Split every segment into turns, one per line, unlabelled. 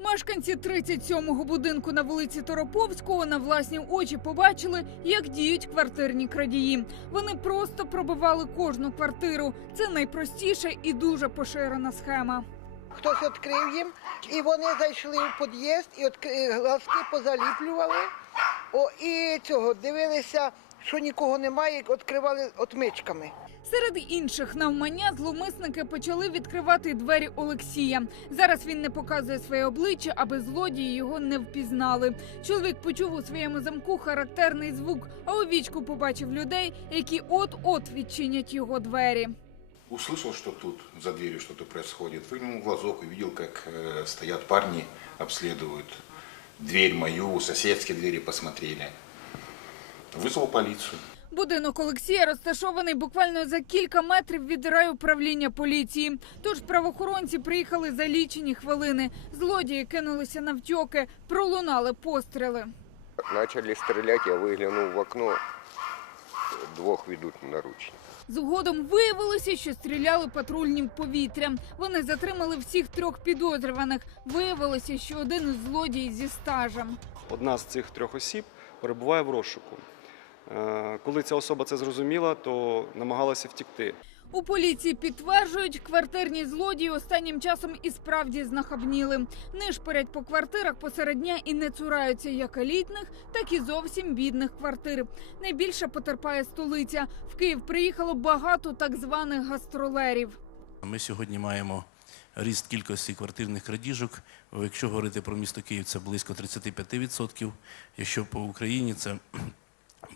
Мешканці 37-го будинку на вулиці Тороповського на власні очі побачили, як діють квартирні крадії. Вони просто пробивали кожну квартиру. Це найпростіша і дуже поширена схема.
Хтось відкрив їм, і вони зайшли в під'їзд і відкри- глазки позаліплювали. О, і цього дивилися, що нікого немає, і відкривали отмичками.
Серед інших навмання зловмисники почали відкривати двері Олексія. Зараз він не показує своє обличчя, аби злодії його не впізнали. Чоловік почув у своєму замку характерний звук, а у вічку побачив людей, які от-от відчинять його двері.
Услышал, что тут за дверью что-то происходит. Выглянул в глазок, увидел, как э, стоят парни, обследуют дверь мою, соседские двери посмотрели. Вызвал полицию.
Будинок Олексія розташований буквально за кілька метрів від райуправління поліції. Тож правоохоронці приїхали за лічені хвилини. Злодії кинулися навтьоки, пролунали постріли.
Почали стріляти, я виглянув в окно, двух ведуть наручники.
Згодом виявилося, що стріляли патрульні повітря. Вони затримали всіх трьох підозрюваних. Виявилося, що один із злодіїв зі стажем.
Одна з цих трьох осіб перебуває в розшуку. Е, Коли ця особа це зрозуміла, то намагалася втікти.
У поліції підтверджують, квартирні злодії останнім часом і справді знахабніли. Нишпорять по квартирах посеред дня і не цураються як елітних, так і зовсім бідних квартир. Найбільше потерпає столиця. В Київ приїхало багато так званих гастролерів.
Ми сьогодні маємо ріст кількості квартирних крадіжок. Якщо говорити про місто Київ, це близько 35%. Якщо по Україні це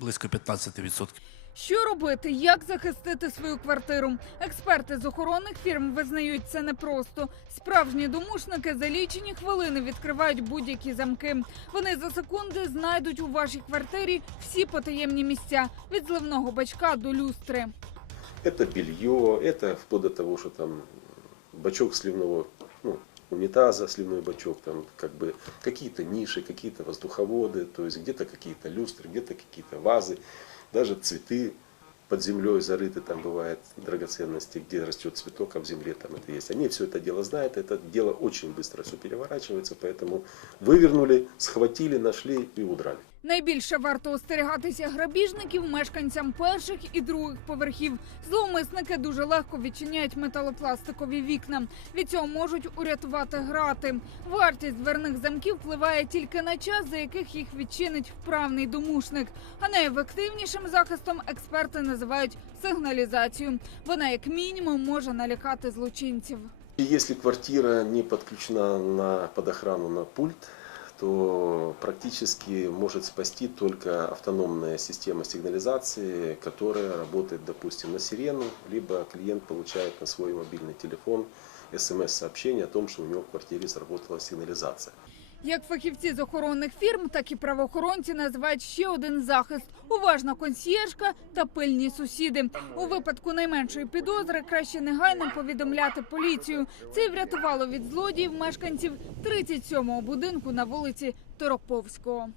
близько 15%.
Що робити? Як захистити свою квартиру? Експерти з охоронних фірм визнають це непросто. Справжні домушники за лічені хвилини відкривають будь-які замки. Вони за секунди знайдуть у вашій квартирі всі потаємні місця від зливного бачка до люстри.
Это белье, это вплоть до того, что там бачок сливного, унитаза, сливной бачок, там как бы какие-то ниши, какие-то воздуховоды, то есть где-то какие-то люстры, где-то какие-то вазы, даже цветы под землей зарыты, там бывает драгоценности, где растет цветок, а в земле там это есть. Они все это дело знают, это дело очень быстро все переворачивается, поэтому вывернули, схватили, нашли и удрали.
Найбільше варто остерігатися грабіжників мешканцям перших і других поверхів. Зловмисники дуже легко відчиняють металопластикові вікна. Від цього можуть урятувати грати. Вартість дверних замків впливає тільки на час, за яких їх відчинить вправний домушник. А найефективнішим захистом експерти називають сигналізацію. Вона, як мінімум, може налякати злочинців.
Если квартира не подключена на, под на пульт, то практически может спасти только автономная система сигнализации, которая работает, допустим, на сирену, либо клиент получает на свой мобильный телефон смс-сообщение о том, что у него в квартире сработала сигнализация.
Як фахівці з охоронних фірм, так і правоохоронці називають ще один захист: уважна консьєржка та пильні сусіди. У випадку найменшої підозри краще негайно повідомляти поліцію. Це й врятувало від злодіїв мешканців 37-го будинку на вулиці Тороповського.